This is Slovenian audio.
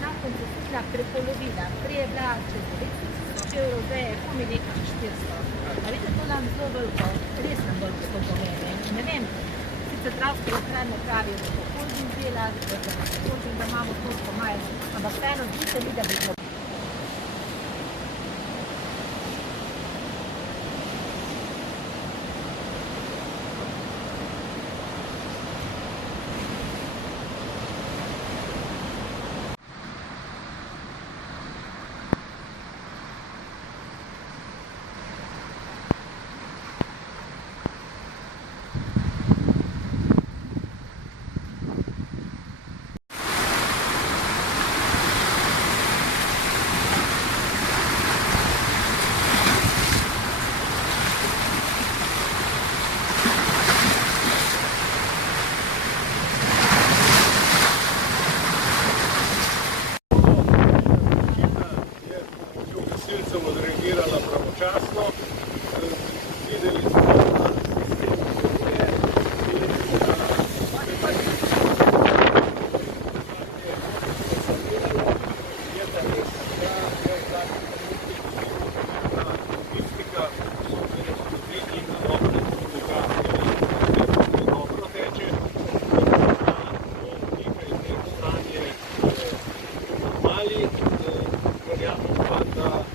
ta koncesija prepolovila. Prej je bila čez 900 evrov, zdaj je komaj nekaj 400. A vidite, to nam zelo veliko, res nam veliko to pomeni. Ne vem, sicer zdravstvo elektrarne pravijo, da bo holding delati, da imamo toliko manj, ampak vseeno zdi se mi, da bi bilo. Odreagirala pravočasno. Videli smo, da